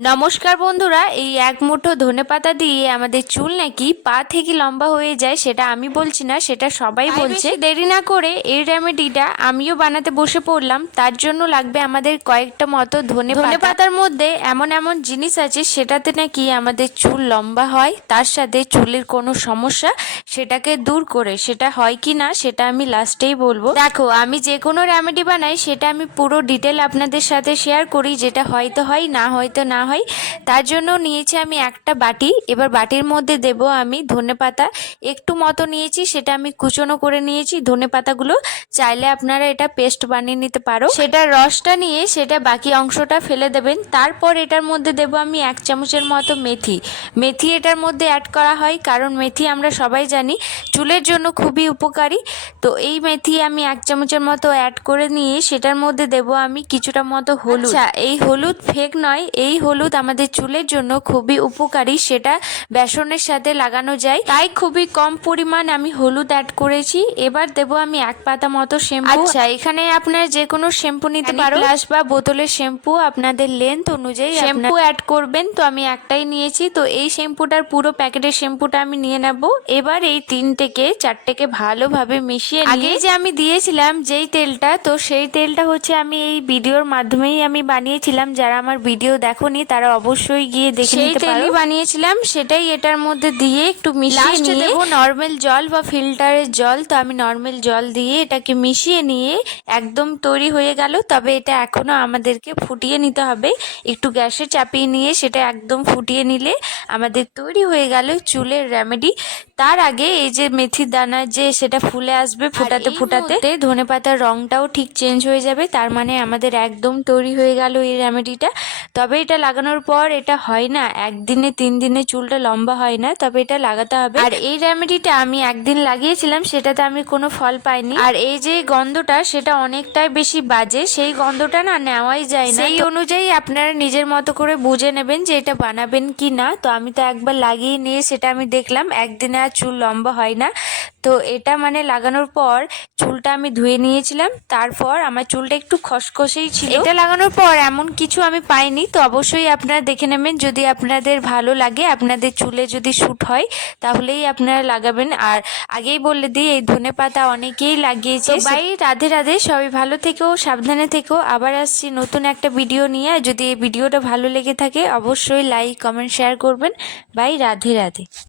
নমস্কার বন্ধুরা এই এক মুঠো ধনে পাতা দিয়ে আমাদের চুল নাকি পা থেকে লম্বা হয়ে যায় সেটা আমি বলছি না সেটা সবাই বলছে। দেরি না করে এই রেমেডিটা আমিও বানাতে বসে পড়লাম তার জন্য লাগবে আমাদের কয়েকটা মতো ধনে ধনে পাতার মধ্যে এমন এমন জিনিস আছে সেটাতে নাকি আমাদের চুল লম্বা হয় তার সাথে চুলের কোনো সমস্যা সেটাকে দূর করে সেটা হয় কি না সেটা আমি লাস্টেই বলব। দেখো আমি যে কোনো রেমেডি বানাই সেটা আমি পুরো ডিটেল আপনাদের সাথে শেয়ার করি যেটা হয়তো হয় না হয়তো না হয়। তার জন্য নিয়েছি আমি একটা বাটি। এবার বাটির মধ্যে দেব আমি ধনে পাতা। একটু মতো নিয়েছি, সেটা আমি কুচনো করে নিয়েছি। ধনে পাতাগুলো চাইলে আপনারা এটা পেস্ট বানিয়ে নিতে পারো। সেটা রসটা নিয়ে সেটা বাকি অংশটা ফেলে দেবেন। তারপর এটার মধ্যে দেব আমি এক চামচের মতো মেথি। মেথি এটার মধ্যে অ্যাড করা হয়, কারণ মেথি আমরা সবাই জানি চুলের জন্য খুবই উপকারী। তো এই মেথি আমি এক চামচের মতো অ্যাড করে নিয়ে সেটার মধ্যে দেব আমি কিছুটা মতো হলুদ। আচ্ছা এই হলুদ ফেক নয়, এই হলুদ আমাদের চুলের জন্য খুবই উপকারী সেটা বেসনের সাথে লাগানো যায়। তাই খুবই কম পরিমাণ আমি হলুদ অ্যাড করেছি। এবার দেব আমি এক পাতা মতো শ্যাম্পু আচ্ছা এখানে আপনার যে কোনো শ্যাম্পু নিতে পারো প্লাস বা বোতলের শ্যাম্পু আপনাদের লেন্থ অনুযায়ী শ্যাম্পু অ্যাড করবেন তো আমি একটাই নিয়েছি। তো এই শ্যাম্পুটার পুরো প্যাকেটের শ্যাম্পুটা আমি নিয়ে নেব। এবার এই তিনটেকে চারটেকে ভালোভাবে মিশিয়ে আগে যে আমি দিয়েছিলাম যেই তেলটা তো সেই তেলটা হচ্ছে আমি এই ভিডিওর মাধ্যমেই আমি বানিয়েছিলাম। যারা আমার ভিডিও দেখোনি তারা অবশ্যই গিয়ে দেখে নিতে পারো। বানিয়েছিলাম সেটাই এটার মধ্যে দিয়ে একটু মিশিয়ে নিয়ে দেবো নর্মাল জল বা ফিল্টারের জল তো আমি নর্মাল জল দিয়ে এটাকে মিশিয়ে নিয়ে একদম তৈরি হয়ে গেল। তবে এটা এখনও আমাদেরকে ফুটিয়ে নিতে হবে। একটু গ্যাসে চাপিয়ে নিয়ে সেটা একদম ফুটিয়ে নিলে আমাদের তৈরি হয়ে গেল চুলের রেমেডি তার আগে এই যে মেথির দানা যে সেটা ফুলে আসবে ফোটাতে ফোটাতে ধনে পাতার রংটাও ঠিক চেঞ্জ হয়ে যাবে। তার মানে আমাদের একদম তৈরি হয়ে গেল এই রেমেডিটা তবে এটা লাগানোর পর এটা হয় না একদিনে তিন দিনে চুলটা লম্বা হয় না তবে এটা লাগাতে হবে। আর এই রেমেডিটা আমি একদিন লাগিয়েছিলাম সেটাতে আমি কোনো ফল পাইনি। আর এই যে গন্ধটা সেটা অনেকটাই বেশি বাজে সেই গন্ধটা না নেওয়াই যায় না। সেই অনুযায়ী আপনারা নিজের মতো করে বুঝে নেবেন যে এটা বানাবেন কি না। তো আমি তো একবার লাগিয়ে নিয়ে সেটা আমি দেখলাম একদিনে আর চুল লম্বা হয় না। তো এটা মানে লাগানোর পর চুলটা আমি ধুয়ে নিয়েছিলাম তারপর আমার চুলটা একটু খসখসেই ছিল। এটা লাগানোর পর এমন কিছু আমি পাইনি তো অবশ্যই আপনারা দেখে নেবেন যদি আপনাদের ভালো লাগে আপনাদের চুলে যদি শ্যুট হয় তাহলেই আপনারা লাগাবেন। আর আগেই বলে দিই এই ধনে পাতা অনেকেই লাগিয়েছে। ভাই রাধে রাধে সবাই ভালো থেকেও সাবধানে থেকেও আবার আসছি নতুন একটা ভিডিও নিয়ে। যদি এই ভিডিওটা ভালো লেগে থাকে অবশ্যই লাইক কমেন্ট শেয়ার করবেন। বাই রাধে রাধে।